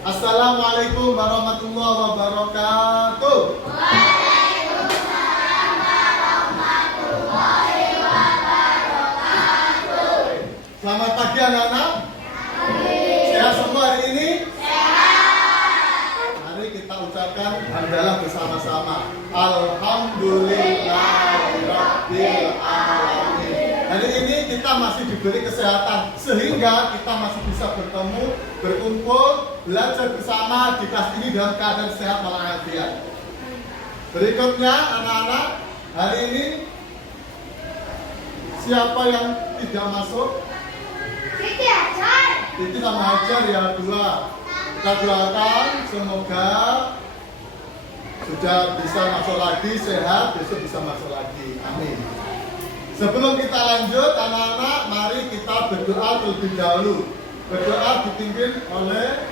Assalamualaikum warahmatullahi wabarakatuh. Waalaikumsalam warahmatullahi wabarakatuh. Selamat pagi anak-anak. Sehat semua hari ini? Sehat. Mari kita ucapkan hamdalah bersama-sama. Alhamdulillahirabbil alamin. Hari ini kita masih diberi kesehatan sehingga kita masih bisa bertemu, berkumpul, belajar bersama di kelas ini dalam keadaan sehat walafiat. Berikutnya anak-anak, hari ini siapa yang tidak masuk? Siti Hajar. Titi sama Hajar ya, dua. Kita doakan semoga sudah bisa masuk lagi, sehat, besok bisa masuk lagi. Amin. Sebelum kita lanjut, anak-anak, mari kita berdoa terlebih dahulu. Berdoa dipimpin oleh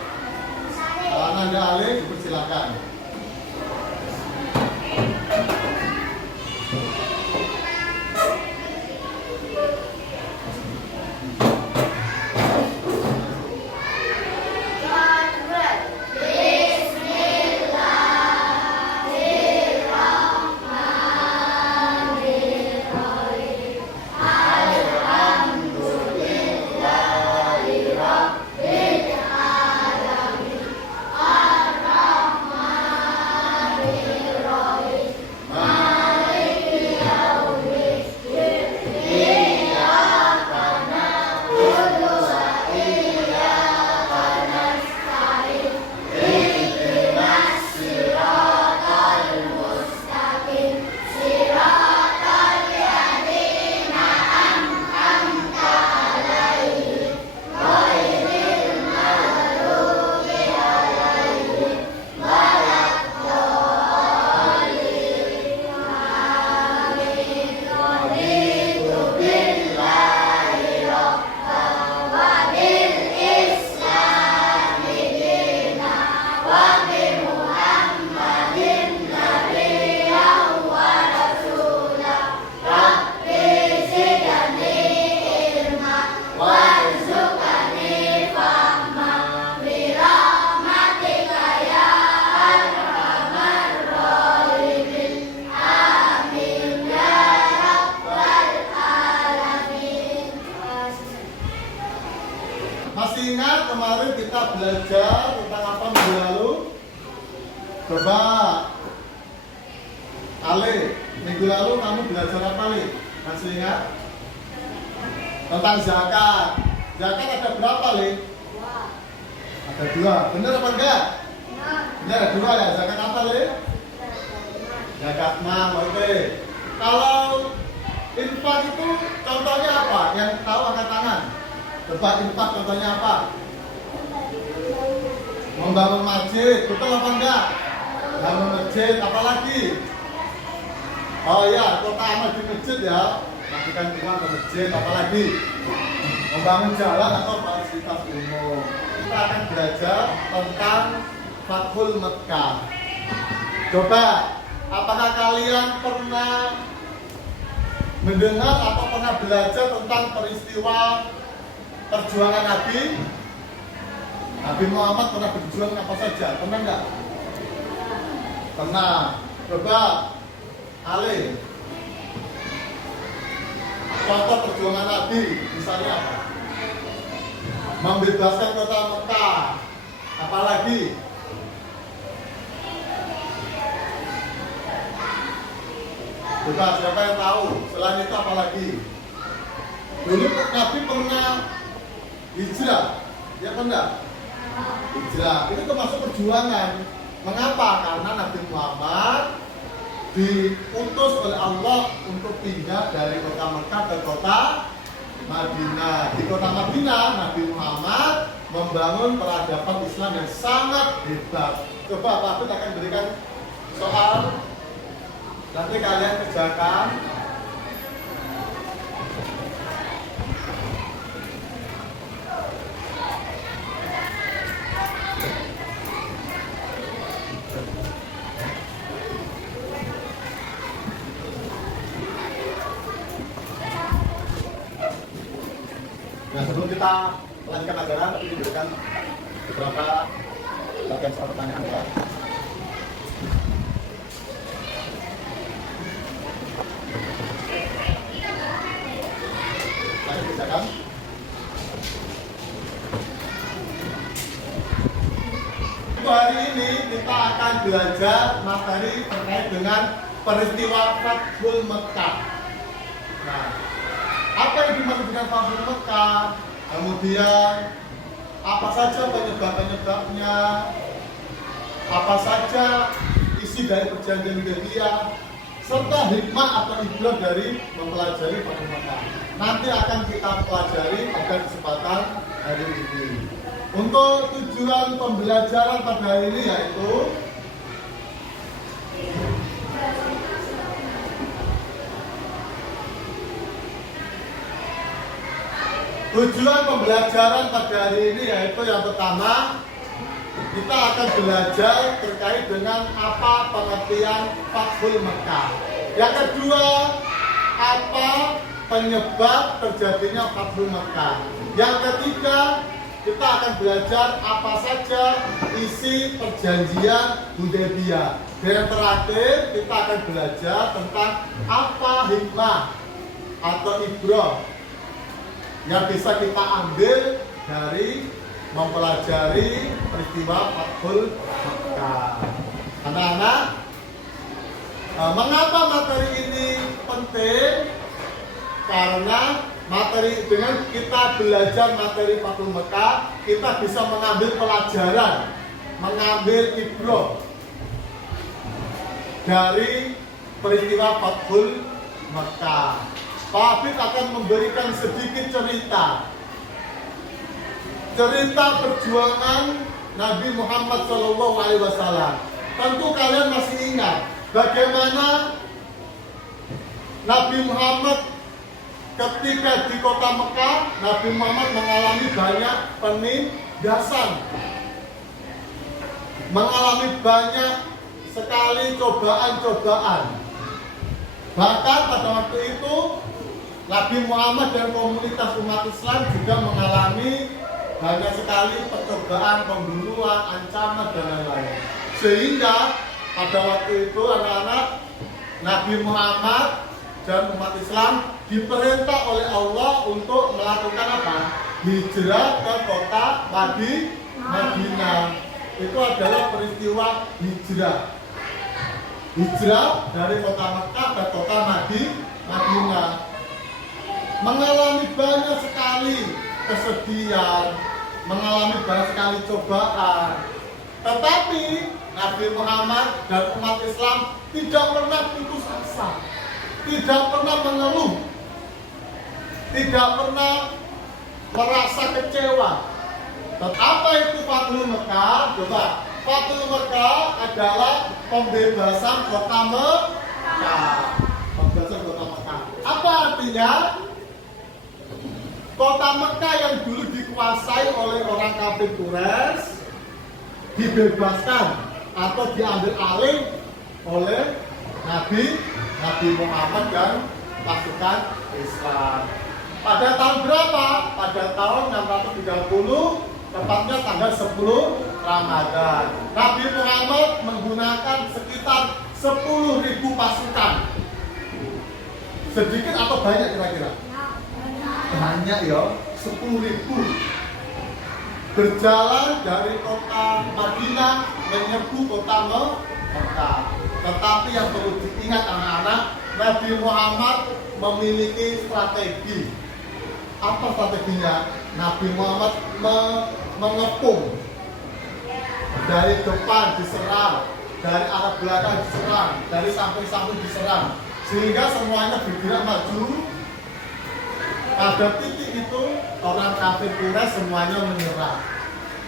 Ananda Ali, dipersilakan. Masih ingat kemarin kita belajar tentang apa minggu lalu? Coba Ale, minggu lalu kamu belajar apa Ali? Masih ingat? Tentang zakat. Zakat ada berapa Ali? Ada dua. Benar apa enggak? Benar ada dua ya. Zakat apa Ali? Zakat mal. Oke. Kalau infak itu contohnya apa? Yang tahu angkat tangan. Coba infak contohnya apa? Membangun masjid, betul apa enggak? Membangun masjid, apa lagi? Oh iya, kota amal di masjid ya. Masukkan uang ke masjid, apa lagi? Membangun jalan atau fasilitas umum. Kita akan belajar tentang Fathul Mekkah. Coba, apakah kalian pernah mendengar atau pernah belajar tentang peristiwa perjuangan Nabi Muhammad pernah berjuang apa saja? Pernah enggak? Pernah. Coba Ale, contoh perjuangan Nabi misalnya apa? Membebaskan kota Mekah. Apalagi? Coba siapa yang tahu? Selain itu apalagi? Dulu Nabi pernah hijrah, ya pernah? Hijrah, itu termasuk perjuangan. Mengapa? Karena Nabi Muhammad diutus oleh Allah untuk pindah dari kota Mekah ke kota Madinah. Di kota Madinah, Nabi Muhammad membangun peradaban Islam yang sangat hebat. Coba Pak Abid akan berikan soal, nanti kalian kerjakan. Nah, sebelum kita lanjutkan ajaran, ini diberikan beberapa bagian soal pertanyaan Pak. Saya kerjakan. Untuk hari ini kita akan belajar materi terkait dengan peristiwa Fathul Mekkah. Nah, apa yang dimaksud dengan Fathul Mekkah? Kemudian apa saja penyebab-penyebabnya? Apa saja isi dari perjanjian Hudaybiyah? Serta hikmah atau ibrah dari mempelajari Fathul Mekkah. Nanti akan kita pelajari pada kesempatan hari ini. Untuk tujuan pembelajaran pada hari ini yaitu yang pertama, kita akan belajar terkait dengan apa pengertian Fathul Mekkah. Yang kedua, apa penyebab terjadinya Fathul Mekkah. Yang ketiga, kita akan belajar apa saja isi perjanjian Hudaybiyah. Dan yang terakhir, kita akan belajar tentang apa hikmah atau ibrah yang bisa kita ambil dari mempelajari peristiwa Fathul Mekkah. Anak-anak, mengapa materi ini penting? Karena dengan kita belajar materi Fathul Mekkah, kita bisa mengambil pelajaran, mengambil ibrah dari peristiwa Fathul Mekkah. Pak Habib akan memberikan sedikit cerita perjuangan Nabi Muhammad SAW. Tentu kalian masih ingat bagaimana Nabi Muhammad ketika di kota Mekah, Nabi Muhammad mengalami banyak penindasan, mengalami banyak sekali cobaan-cobaan. Bahkan pada waktu itu Nabi Muhammad dan komunitas umat Islam juga mengalami banyak sekali percobaan, pembunuhan, ancaman dan lain-lain. Sehingga pada waktu itu anak-anak, Nabi Muhammad dan umat Islam diperintah oleh Allah untuk melakukan apa? Hijrah ke kota Madinah. Itu adalah peristiwa hijrah. Hijrah dari kota Mekah ke kota Madinah. Mengalami banyak sekali kesedihan, mengalami banyak sekali cobaan. Tetapi Nabi Muhammad dan umat Islam tidak pernah putus asa, tidak pernah mengeluh, tidak pernah merasa kecewa. Apa itu Fathul Mekkah? Coba, Fathul Mekkah adalah pembebasan kota Mekah. Pembebasan kota Mekah. Apa artinya? Kota Mekah yang dulu dikuasai oleh orang kafir Quraisy dibebaskan atau diambil alih oleh Nabi Muhammad dan pasukan Islam. Pada tahun berapa? Pada tahun 630, tepatnya tanggal 10 Ramadan. Nabi Muhammad menggunakan sekitar 10.000 pasukan. Sedikit atau banyak kira-kira? Banyak ya, 10.000. Berjalan dari kota Madinah menyerbu kota Mekah. Tetapi yang perlu diingat anak-anak, Nabi Muhammad memiliki strategi. Apa strateginya? Nabi Muhammad mengepung. Dari depan diserang, dari arah belakang diserang, dari samping-samping diserang, sehingga semuanya bergerak maju. Pada titik itu orang kafir Quraisy semuanya menyerah.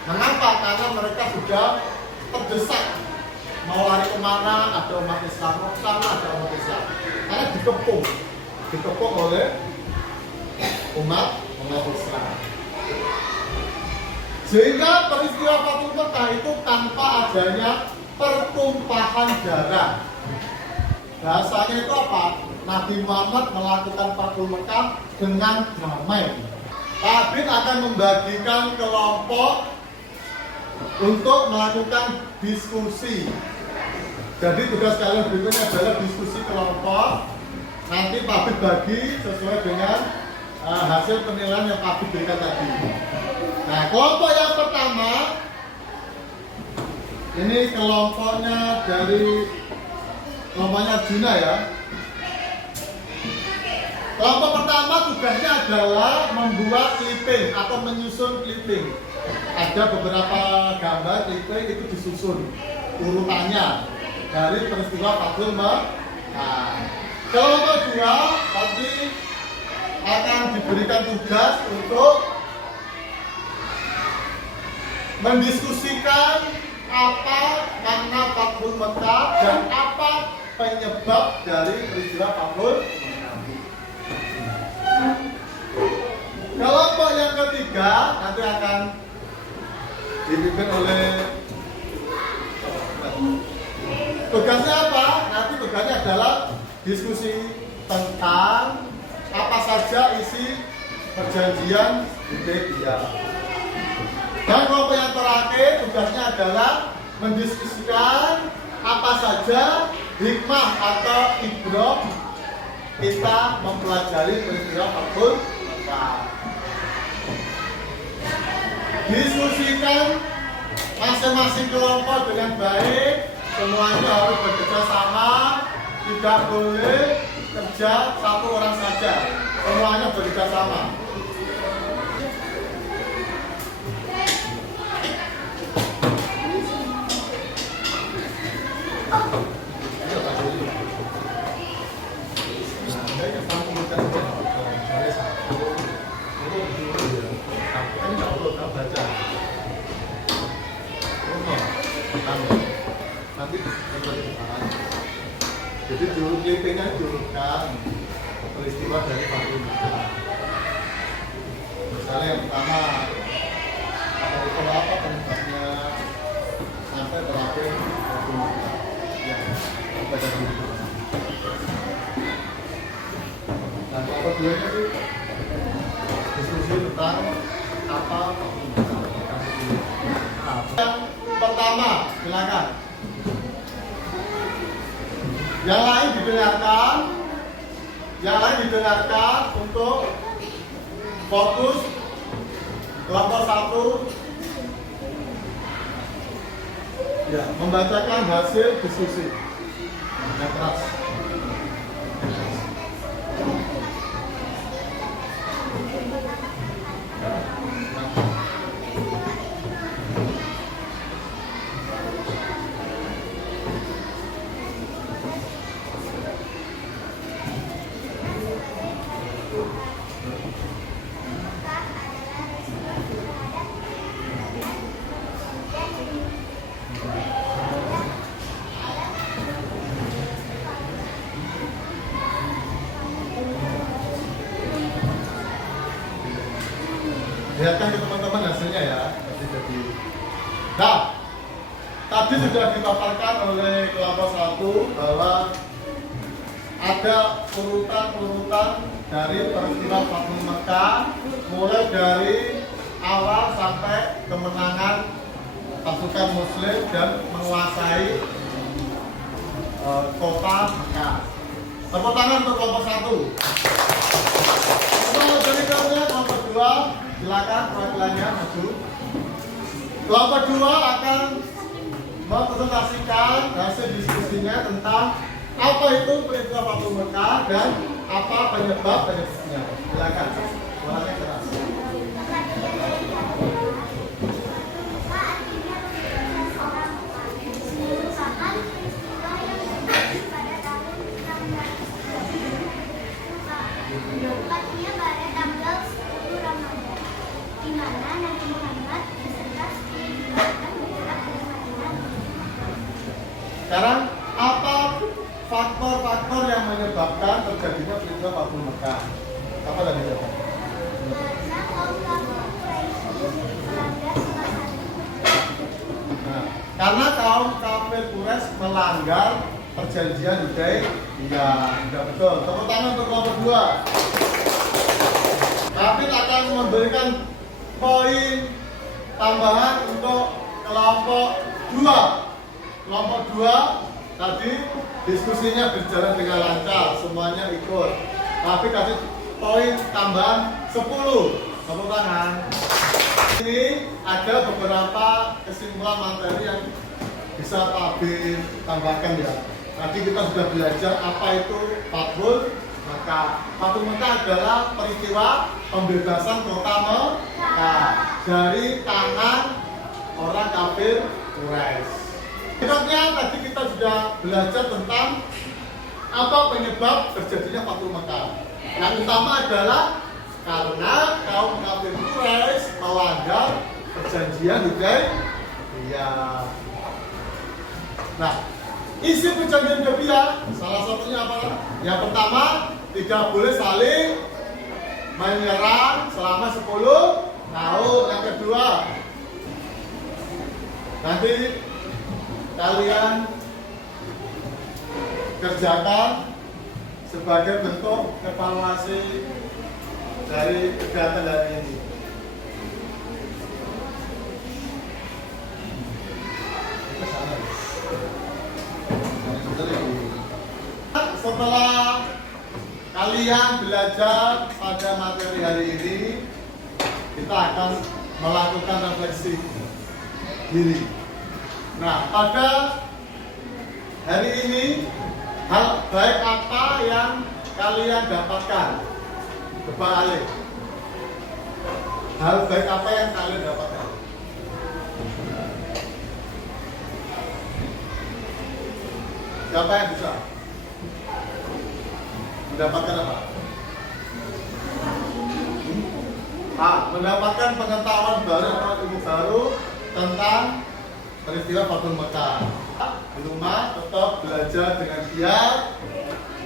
Mengapa? Karena mereka sudah terdesak. Mau lari kemana? Ada umat Islam, mau sana ada umat Islam. Karena dikepung oleh umat Islam. Sehingga peristiwa Fathul Mekkah itu tanpa adanya pertumpahan darah. Bahasanya itu apa? Nabi Muhammad melakukan Fathul Mekkah dengan damai. Pak Habib akan membagikan kelompok untuk melakukan diskusi. Jadi tugas kalian berikutnya adalah diskusi kelompok. Nanti Pabrik bagi sesuai dengan hasil penilaian yang Pabrik berikan tadi. Nah, kelompok yang pertama ini kelompoknya dari kelompoknya Juna ya. Kelompok pertama tugasnya adalah membuat clipping atau menyusun clipping. Ada beberapa gambar clipping itu disusun urutannya dari peristiwa Fathul Makkah. Kelompok dua nanti akan diberikan tugas untuk mendiskusikan apa makna Fathul Makkah dan apa penyebab dari peristiwa Fathul Makkah. Kelompok yang ketiga nanti akan dipimpin oleh tugasnya apa? Nanti tugasnya adalah diskusi tentang apa saja isi perjanjian Hudaybiyah. Dan kelompok yang terakhir tugasnya adalah mendiskusikan apa saja hikmah atau ibrah kita mempelajari peristiwa Fathul Makkah. Diskusikan masing-masing kelompok dengan baik, semuanya harus bekerja sama, tidak boleh kerja satu orang saja, semuanya bekerja sama. Jadi juru clippingnya jurutkan peristiwa dari Fathul Makkah. Misalnya yang pertama, apa penyebabnya sampai terakhir Fathul Makkah. Ya, apa dari itu? Nah, kelompok kedua itu diskusi tentang apa Fathul Makkah. Yang pertama, silakan. Yang lain didengarkan untuk fokus kelompok satu ya, membacakan hasil diskusi yang keras. Lihatkan ke teman-teman hasilnya ya. Nah, tadi sudah dipaparkan oleh kelompok satu bahwa ada urutan-urutan dari peristiwa Fathul Makkah, mulai dari awal sampai kemenangan pasukan Muslim dan menguasai kota Makkah. Tepuk tangan untuk kelompok satu. Berikutnya kelompok dua. Silakan perwakilannya maju. Kelompok dua akan mempresentasikan hasil diskusinya tentang apa itu peristiwa Fathul Makkah dan apa penyebabnya. Silakan. Suaranya keras. Tepatnya pada tanggal 10 Ramadan, di mana Nabi Muhammad beserta dan bergerak ke Madinah. Sekarang apa faktor-faktor yang menyebabkan terjadinya peristiwa Fathul Makkah? Apa tadi ya? Karena kaum kafir Quraisy melanggar salah satu. Nah, karena kaum kafir Quraisy melanggar perjanjian Hudaybiyah. Tidak betul. Tepuk tangan untuk kelompok dua. Kafir akan memberikan poin tambahan untuk kelompok 2 tadi diskusinya berjalan dengan lancar, semuanya ikut. Tapi kasih poin tambahan 10. Tepuk tangan. Ini ada beberapa kesimpulan materi yang bisa Pak B tambahkan ya. Tadi kita sudah belajar apa itu Fathul Makkah. Fathul Makkah adalah peristiwa pembebasan kota Mekah dari tangan orang kafir Quraisy. Berikutnya tadi kita sudah belajar tentang apa penyebab terjadinya Fathul Makkah. Yang utama adalah karena kaum kafir Quraisy melanggar perjanjian Hudaybiyah. Nah, isi perjanjian Hudaybiyah salah satunya apa? Yang pertama, tidak boleh saling menyerang selama 10 tahun. Yang kedua, nanti kalian kerjakan sebagai bentuk evaluasi dari kegiatan hari ini. Setelah kalian belajar pada materi hari ini, kita akan melakukan refleksi diri. Nah, pada hari ini, hal baik apa yang kalian dapatkan? Coba alih. Hal baik apa yang kalian dapatkan? Siapa yang bisa? Mendapatkan apa? Mendapatkan pengetahuan baru atau ilmu baru tentang peristiwa Fathul Makkah. Di rumah tetap belajar dengan giat.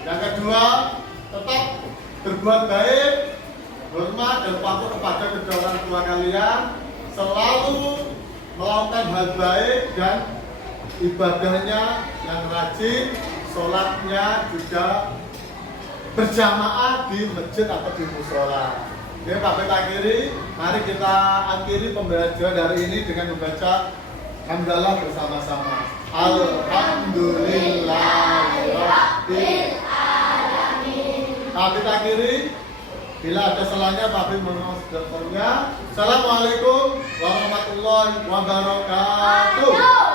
Yang kedua, tetap berbuat baik, hormat dan patuh kepada kedua orang tua kalian. Selalu melakukan hal baik dan ibadahnya yang rajin, sholatnya juga berjamaah di masjid atau di musola. Oke, Pak kita akhiri. Mari kita akhiri pembelajaran hari ini dengan membaca hamdalah bersama-sama. Alhamdulillahirabbil alamin. Pak kita akhiri. Bila ada salahnya, Pak Bin mohon maaf. Assalamualaikum warahmatullahi wabarakatuh.